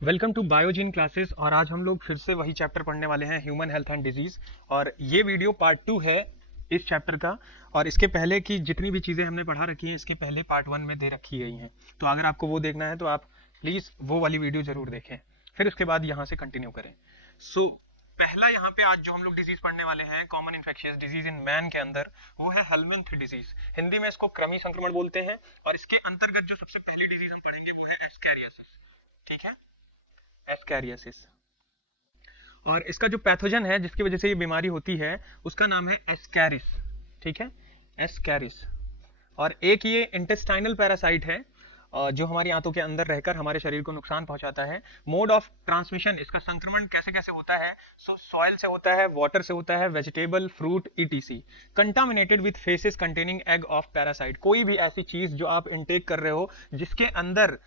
Welcome to बायोजीन classes. और आज हम लोग फिर से वही चैप्टर पढ़ने वाले हैं, ह्यूमन हेल्थ एंड डिजीज। और ये वीडियो पार्ट 2 है इस चैप्टर का। और इसके पहले की जितनी भी चीज़ें हमने पढ़ा रखी हैं इसके पहले पार्ट 1 में दे रखी गई हैं। तो अगर आपको वो देखना है तो आप प्लीज़ वो वाली वीडियो ज़रूर देखें, फिर उसके बाद यहाँ से कंटिन्यू करें। सो पहला यहाँ पे आज जो हम लोग डिजीज पढ़ने वाले हैं common infectious disease in man के अंदर, वो है हेलमिंथ डिजीज। हिंदी में इसको कृमि संक्रमण बोलते हैं। और इसके अंतर्गत जो सबसे पहली डिजीज हम पढ़ेंगे वो है एस्कैरियोसिस। ठीक है, एस्कैरियोसिस। और इसका जो पैथोजन है जिसकी वजह से ये बीमारी होती है उसका नाम है एस्कैरिस। ठीक है, एस्कैरिस। और एक ये इंटेस्टाइनल पैरासाइट है जो हमारी आंतों के अंदर रहकर हमारे शरीर को नुकसान पहुंचाता है। मोड ऑफ ट्रांसमिशन, इसका संक्रमण कैसे कैसे होता है? सॉइल से होता है, वाटर से होता है, vegetable, fruit, etc. Contaminated with faces containing egg of parasite, कोई भी ऐसी चीज जो आप इनटेक कर रहे हो जिसके अंदर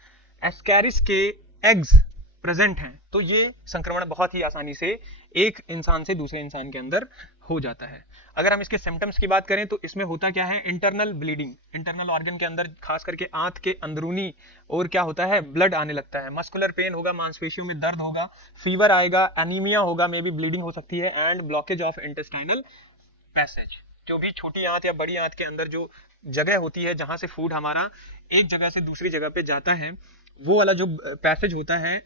एस्कैरिस के एग्स प्रेजेंट हैं, तो ये संक्रमण बहुत ही आसानी से एक इंसान से दूसरे इंसान के अंदर हो जाता है। अगर हम इसके सिम्टम्स की बात करें तो इसमें होता क्या है? इंटरनल ब्लीडिंग, इंटरनल ऑर्गन के अंदर खास करके आंत के अंदरूनी और क्या होता है, ब्लड आने लगता है। मस्कुलर पेन होगा, मांसपेशियों में दर्द होगा, फीवर आएगा, एनीमिया होगा, मे बी ब्लीडिंग हो सकती है, and blockage of intestinal passage. जो भी छोटी आंत या बड़ी आंत के अंदर जो जगह होती है जहां से फूड हमारा एक जगह से दूसरी जगह पे जाता है, वो वाला जो पैसेज होता है,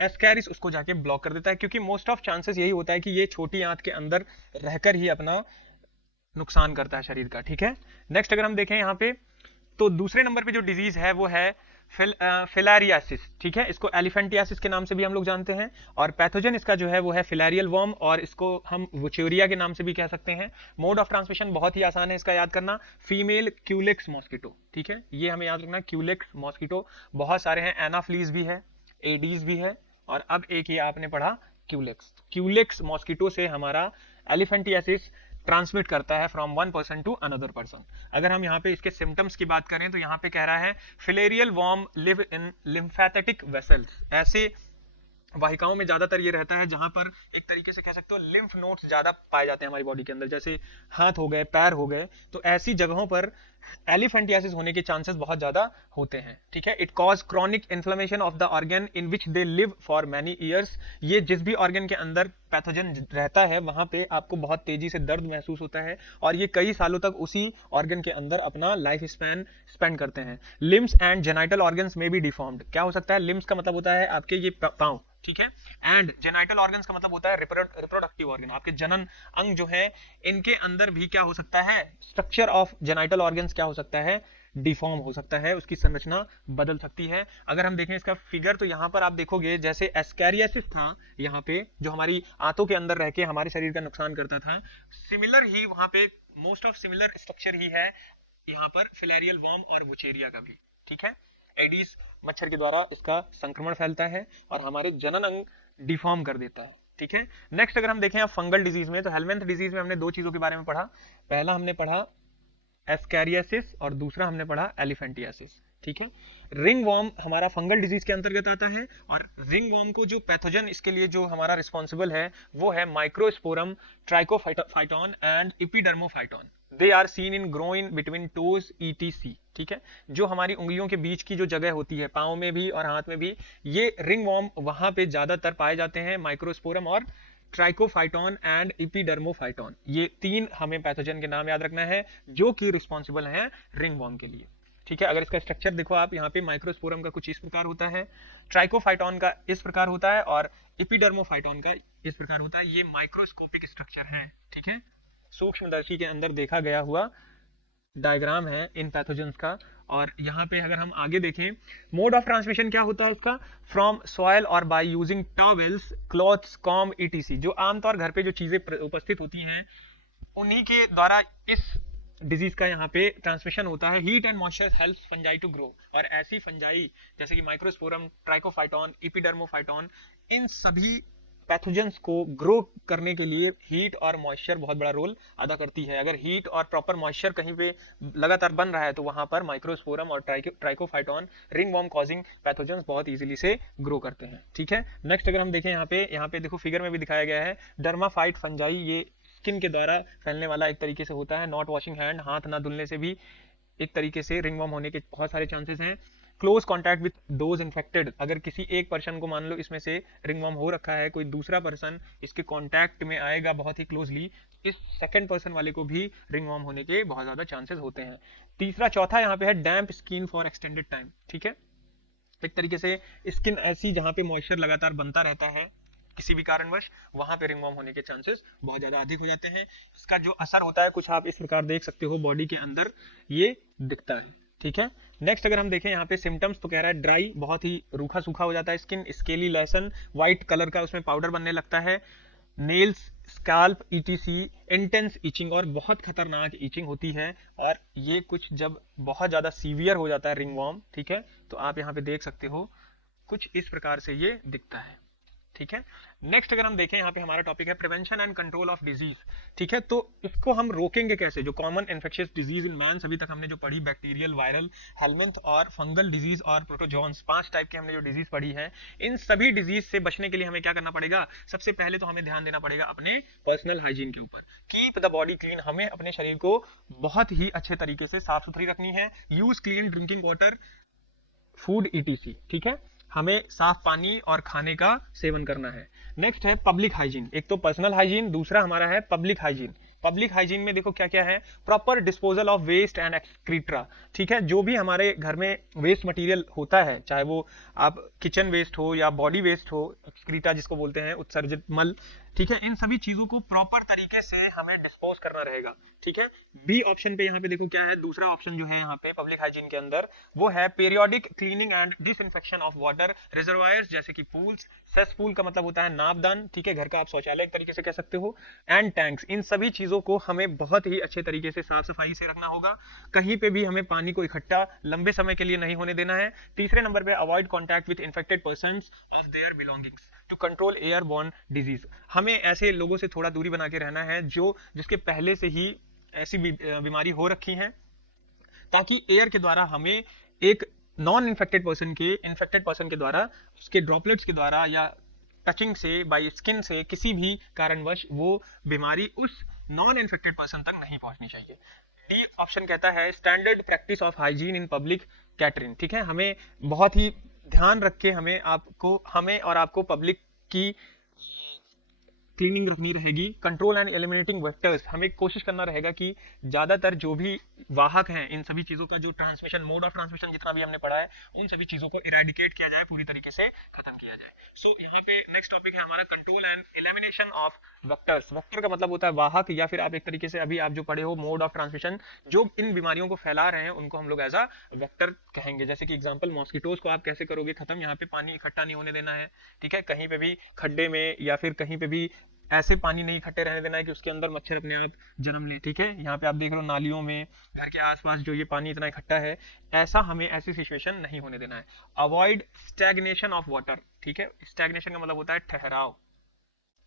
एस्कैरिस उसको जाके ब्लॉक कर देता है। क्योंकि मोस्ट ऑफ चांसेस यही होता है कि ये छोटी आंत के अंदर रहकर ही अपना नुकसान करता है शरीर का। ठीक है, नेक्स्ट अगर हम देखें यहाँ पे तो दूसरे नंबर पे जो डिजीज है वो है फिलारियासिस। ठीक है, इसको एलिफेंटियासिस के नाम से भी हम लोग जानते हैं। और पैथोजन इसका जो है वो है फिलारियल वर्म, और इसको हम वुचेरिया के नाम से भी कह सकते हैं। मोड ऑफ ट्रांसमिशन बहुत ही आसान है इसका याद करना, फीमेल क्यूलेक्स मॉस्किटो। ठीक है, ये हमें याद रखना, क्यूलेक्स मॉस्किटो। बहुत सारे हैं, एनाफ्लीज भी है, एडीज भी है, और अब एक ही आपने पढ़ा क्यूलेक्स। क्यूलेक्स मॉस्किटो से हमारा एलिफेंटियासिस ट्रांसमिट करता है from one person to another person. अगर हम यहाँ पे इसके सिम्टम्स की बात करें तो यहाँ पे कह रहा है filarial worm live in lymphatic vessels. ऐसे वाहिकाओं में ज्यादातर ये रहता है जहां पर एक तरीके से कह सकते हो लिम्फ नोड्स ज्यादा पाए जाते हैं हमारी बॉडी के अंदर, जैसे हाथ हो गए, पैर हो गए। तो ऐसी जगहों पर एलिफेंटियासिस होने के चांसेस बहुत ज्यादा होते हैं। ठीक है, it cause chronic inflammation of the organ in which they live for many years. ये जिस भी ऑर्गन के अंदर पैथोजन रहता है वहां पे आपको बहुत तेजी से दर्द महसूस होता है, और ये कई सालों तक उसी ऑर्गन के अंदर अपना लाइफ स्पैन स्पेंड करते हैं। लिम्स एंड जेनाइटल ऑर्गन्स में भी डिफॉर्म्ड। क्या हो सकता है? लिम्स का मतलब होता है आपके ये पांव। ठीक है, एंड जेनाइटल ऑर्गन्स का मतलब होता है रिप्रोडक्टिव ऑर्गन, आपके जनन अंग जो है, इनके अंदर भी क्या हो सकता है? स्ट्रक्चर ऑफ जेनाइटल ऑर्गन्स क्या हो सकता है? डिफॉर्म हो सकता है, उसकी संरचना बदल सकती है। अगर हम देखें इसका फिगर तो यहाँ पर आप देखोगे जैसे एस्कैरियोसिस था यहाँ पे, जो हमारी आंतों के अंदर रह के हमारे शरीर का नुकसान करता था, सिमिलर ही वहां पे मोस्ट ऑफ सिमिलर स्ट्रक्चर ही है यहाँ पर फिलेरियल वर्म और वुचेरिया का भी। ठीक है, एडीज मच्छर के द्वारा इसका संक्रमण फैलता है और हमारे जनन अंग डिफॉर्म कर देता है। ठीक है, नेक्स्ट अगर हम देखें अब फंगल डिजीज में, तो हेलमेंथ डिजीज में हमने दो चीजों के बारे में पढ़ा। पहला हमने पढ़ा एस्कैरियोसिस और दूसरा हमने पढ़ा एलिफेंटियासिस। ठीक है, रिंग वॉर्म हमारा फंगल डिजीज के अंतर्गत आता है। और रिंग वॉर्म को जो पैथोजन इसके लिए जो हमारा रिस्पॉन्सिबल है वो है microsporum, trichophyton and epidermophyton. They are seen in groin between toes etc. ठीक है, जो हमारी उंगलियों के बीच की जो जगह होती है, पाँव में भी और हाथ में भी, ये रिंग वॉर्म वहां पे ज्यादातर पाए जाते हैं, माइक्रोस्पोरम और ट्राइकोफाइटोन एंड इपिडर्मोफाइटोन। ये तीन हमें पैथोजन के नाम याद रखना है जो कि रिस्पॉन्सिबल हैं रिंग वॉर्म के लिए। ठीक है, अगर इसका स्ट्रक्चर देखो आप, यहाँ पे माइक्रोस्पोरम का कुछ इस प्रकार होता है, ट्राइकोफाइटोन का इस प्रकार होता है, और इपिडर्मोफाइटोन का इस प्रकार होता है। ये माइक्रोस्कोपिक स्ट्रक्चर है। ठीक है, सूक्ष्मदर्शी के अंदर देखा गया हुआ डायग्राम है इन पैथोजेंस का। और यहाँ पे अगर हम आगे देखें, मोड ऑफ ट्रांसमिशन क्या होता है इसका? फ्रॉम सॉयल और by using towels, clothes, com, etc. जो आमतौर घर पे जो चीजें उपस्थित होती हैं उन्हीं के द्वारा इस डिजीज का यहाँ पे ट्रांसमिशन होता है। Heat and moisture helps fungi to grow. और ऐसी फंजाई जैसे कि माइक्रोस्पोरम, ट्राइकोफाइटोन, इपिडर्मोफाइटोन, इन सभी पैथोजेंस को ग्रो करने के लिए हीट और मॉइस्चर बहुत बड़ा रोल अदा करती है। अगर हीट और प्रॉपर मॉइस्चर कहीं पे लगातार बन रहा है तो वहां पर माइक्रोस्पोरम और trichophyton, ringworm causing pathogens बहुत इजीली से ग्रो करते हैं। ठीक है, नेक्स्ट अगर हम देखें यहाँ पे देखो फिगर में भी दिखाया गया है, डर्माफाइट फंजाई। ये स्किन के द्वारा फैलने वाला एक तरीके से होता है। नॉट वॉशिंग हैंड, हाथ ना धुलने से भी एक तरीके से रिंग वॉर्म होने के बहुत सारे चांसेस हैं। Close contact with those infected, अगर किसी एक पर्सन को मान लो इसमें से रिंगवर्म हो रखा है, कोई दूसरा पर्सन इसके कॉन्टैक्ट में आएगा बहुत ही क्लोजली, इस सेकंड पर्सन वाले को भी रिंगवर्म होने के बहुत ज्यादा चांसेस होते हैं। तीसरा चौथा यहाँ पे है डैम्प स्किन फॉर एक्सटेंडेड टाइम, ठीक है, एक तरीके से स्किन ऐसी जहां पे मॉइस्चर लगातार बनता रहता है किसी भी कारणवश, वहां पे रिंगवर्म होने के चांसेस बहुत ज्यादा अधिक हो जाते हैं। इसका जो असर होता है कुछ आप इस प्रकार देख सकते हो बॉडी के अंदर ये दिखता है, ठीक है। नेक्स्ट अगर हम देखें यहाँ पे सिम्टम्स तो कह रहा है ड्राई, बहुत ही रूखा सूखा हो जाता है skin, scaly lesson, white colour का उसमें पाउडर बनने लगता है, nails, scalp, etc, intense etching, और बहुत खतरनाक इचिंग होती है। और ये कुछ जब बहुत ज्यादा सीवियर हो जाता है रिंगवर्म, ठीक है, तो आप यहाँ पे देख सकते हो कुछ इस प्रकार से ये दिखता है, ठीक है। नेक्स्ट अगर हम देखें यहाँ पे हमारा टॉपिक है prevention and control of disease, ठीक है, तो इसको हम रोकेंगे कैसे। जो common infectious disease in man अभी तक हमने जो पढ़ी, बैक्टीरियल, वायरल, हेलमिंथ और फंगल डिजीज और प्रोटोजोन्स, 5 टाइप की हमने जो डिजीज पढ़ी है, इन सभी डिजीज से बचने के लिए हमें क्या करना पड़ेगा। सबसे पहले तो हमें ध्यान देना पड़ेगा अपने पर्सनल हाइजीन के ऊपर। कीप द बॉडी क्लीन, हमें अपने शरीर को बहुत ही अच्छे तरीके से साफ सुथरी रखनी है। Use clean drinking water, food etc, ठीक है, हमें साफ पानी और खाने का सेवन करना है। नेक्स्ट है पब्लिक हाइजीन, एक तो पर्सनल हाइजीन, दूसरा हमारा है पब्लिक हाइजीन। पब्लिक हाइजीन में देखो क्या क्या है, proper disposal of waste and excreta, ठीक है, जो भी हमारे घर में वेस्ट मटेरियल होता है, चाहे वो आप किचन वेस्ट हो या बॉडी वेस्ट हो, एक्सक्रीटा जिसको बोलते हैं, उत्सर्जित मल, ठीक है, इन सभी चीजों को प्रॉपर तरीके से हमें डिस्पोज करना रहेगा, ठीक है। बी ऑप्शन पे यहाँ पे देखो क्या है, दूसरा ऑप्शन जो है यहाँ पे पब्लिक हाइजीन के अंदर, वो है periodic cleaning and disinfection of water reservoirs, जैसे कि पूल्स, सेसपूल का मतलब होता है नापदान, ठीक है, घर का आप शौचालय एक तरीके से कह सकते हो, एंड टैंक्स, इन सभी चीजों को हमें बहुत ही अच्छे तरीके से साफ सफाई से रखना होगा। कहीं पे भी हमें पानी को इकट्ठा लंबे समय के लिए नहीं होने देना है। तीसरे नंबर पे avoid contact with infected persons of their belongings to control airborne disease, हमें ऐसे लोगों से थोड़ा दूरी बना के रहना है जो जिसके पहले से ही ऐसी बीमारी हो रखी है, ताकि एयर के द्वारा हमें एक नॉन इन्फेक्टेड पर्सन के द्वारा, उसके ड्रॉपलेट्स के द्वारा या टचिंग से, बाय स्किन से, किसी भी कारणवश वो बीमारी उस नॉन इन्फेक्टेड पर्सन तक नहीं पहुंचनी चाहिए। डी ऑप्शन कहता है standard practice of hygiene in public catering, ठीक है, हमें बहुत ही ध्यान रख के हमें और आपको पब्लिक की क्लीनिंग रखनी रहेगी। कंट्रोल एंड एलिमिनेटिंग वेक्टर्स, हमें कोशिश करना रहेगा कि ज्यादातर जो भी वाहक हैं, इन सभी चीजों का जो ट्रांसमिशन, मोड ऑफ ट्रांसमिशन जितना भी हमने पढ़ा है, उन सभी चीजों को इरेडिकेट किया जाए, पूरी तरीके से खत्म किया जाए। सो यहाँ पे नेक्स्ट टॉपिक है हमारा control and elimination of vectors. Vector का मतलब होता है वाहक, या फिर आप एक तरीके से अभी आप जो पढ़े हो मोड ऑफ ट्रांसमिशन, जो इन बीमारियों को फैला रहे हैं उनको हम लोग एज अ वेक्टर कहेंगे। जैसे कि एग्जांपल, मॉस्किटोज को आप कैसे करोगे खत्म, यहाँ पे पानी इकट्ठा नहीं होने देना है, ठीक है, कहीं पे भी खड्डे में या फिर कहीं पे भी ऐसे पानी नहीं इकट्ठे रहने देना है कि उसके अंदर मच्छर अपने आप जन्म ले, ठीक है। यहाँ पे आप देख रहे हो नालियों में, घर के आसपास जो ये पानी इतना इकट्ठा है, ऐसा हमें ऐसी सिचुएशन नहीं होने देना है। अवॉइड स्टैग्नेशन ऑफ वाटर, ठीक है, स्टैग्नेशन का मतलब होता है ठहराव,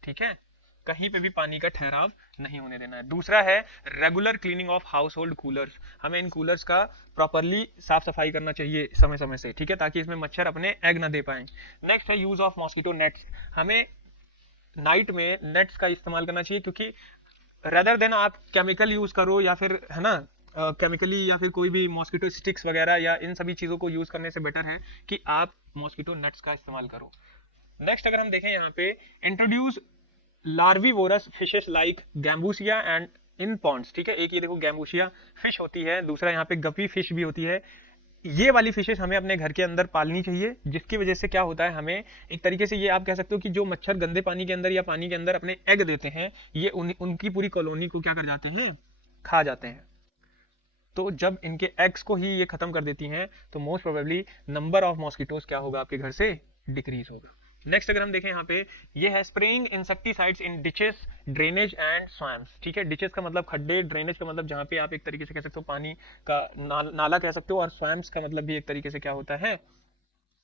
ठीक है, कहीं पे भी पानी का ठहराव नहीं होने देना है। दूसरा है regular cleaning of house hold coolers, हमें इन कूलर्स का प्रॉपरली साफ सफाई करना चाहिए समय समय से, ठीक है, ताकि इसमें मच्छर अपने एग ना दे पाए। नेक्स्ट है यूज ऑफ मॉस्किटो नेट्स, हमें नाइट में नेट्स का इस्तेमाल करना चाहिए, क्योंकि रेदर देन आप केमिकल यूज करो या फिर, है ना, केमिकली या फिर कोई भी मॉस्किटो स्टिक्स वगैरह या इन सभी चीजों को यूज करने से बेटर है कि आप मॉस्किटो नेट्स का इस्तेमाल करो। नेक्स्ट अगर हम देखें यहाँ पे, introduce larvivorous fishes like gambusia and in ponds, ठीक है, एक ये देखो गैम्बूसिया फिश होती है, दूसरा यहाँ पे गपी फिश भी होती है। ये वाली फिशेस हमें अपने घर के अंदर पालनी चाहिए, जिसकी वजह से क्या होता है, हमें एक तरीके से ये आप कह सकते हो कि जो मच्छर गंदे पानी के अंदर या पानी के अंदर अपने एग देते हैं, ये उनकी पूरी कॉलोनी को क्या कर जाते हैं, खा जाते हैं। तो जब इनके एग्स को ही ये खत्म कर देती हैं, तो most probably number of mosquitoes क्या होगा आपके घर से, डिक्रीज होगा। नेक्स्ट अगर हम देखें यहाँ पे, ये है spraying insecticides in ditches, drainage and swamps, ठीक है, डिचेस का मतलब खड्डे, ड्रेनेज का मतलब जहाँ पे आप एक तरीके से कह सकते हो पानी का नाला कह सकते हो, और स्वैम्स का मतलब भी एक तरीके से क्या होता है,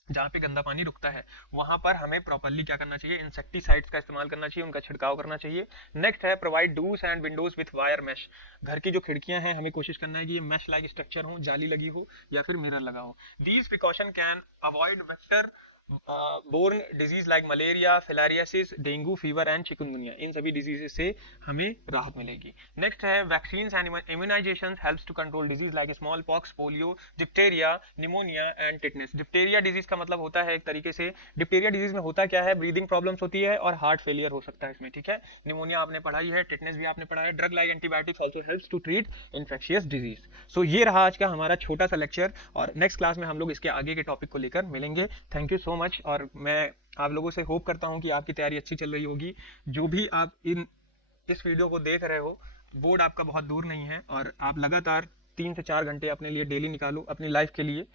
जहाँ पे गंदा पानी रुकता है, वहां पर हमें प्रॉपरली क्या करना चाहिए, इंसेक्टिसाइड्स का इस्तेमाल करना चाहिए, उनका छिड़काव करना चाहिए। नेक्स्ट है provide doors and windows with wire mesh, घर की जो खिड़कियां हैं हमें कोशिश करना है कि ये मैश लाइक स्ट्रक्चर हो, जाली लगी हो या फिर मिरर लगा हो। These precaution can avoid vector borne disease like malaria, filariasis, dengue fever and chikungunya, इन सभी डिजीजेस से हमें राहत मिलेगी। नेक्स्ट है vaccine and immunization helps to control disease like smallpox, polio, diphtheria, pneumonia and tetanus. Diphtheria disease का मतलब होता है एक तरीके से, डिप्टेरिया डिजीज में होता क्या है, ब्रीदिंग प्रॉब्लम्स होती है और हार्ट फेलियर हो सकता है इसमें, ठीक है। निमोनिया आपने पढ़ाई है, टिटनेस भी आपने पढ़ा है। Drug like antibiotics also helps to treat infectious disease. So ये रहा आज का हमारा छोटा सा लेक्चर, और नेक्स्ट क्लास में हम लोग इसके आगे के टॉपिक को लेकर मिलेंगे। थैंक यू सो मच, और मैं आप लोगों से होप करता हूं कि आपकी तैयारी अच्छी चल रही होगी। जो भी आप इस वीडियो को देख रहे हो, बोर्ड आपका बहुत दूर नहीं है, और आप लगातार 3 से 4 घंटे अपने लिए डेली निकालो, अपनी लाइफ के लिए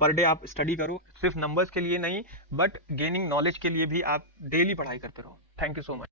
पर डे आप स्टडी करो, सिर्फ नंबर्स के लिए नहीं बट गेनिंग नॉलेज के लिए भी आप डेली पढ़ाई करते रहो। Thank you so much.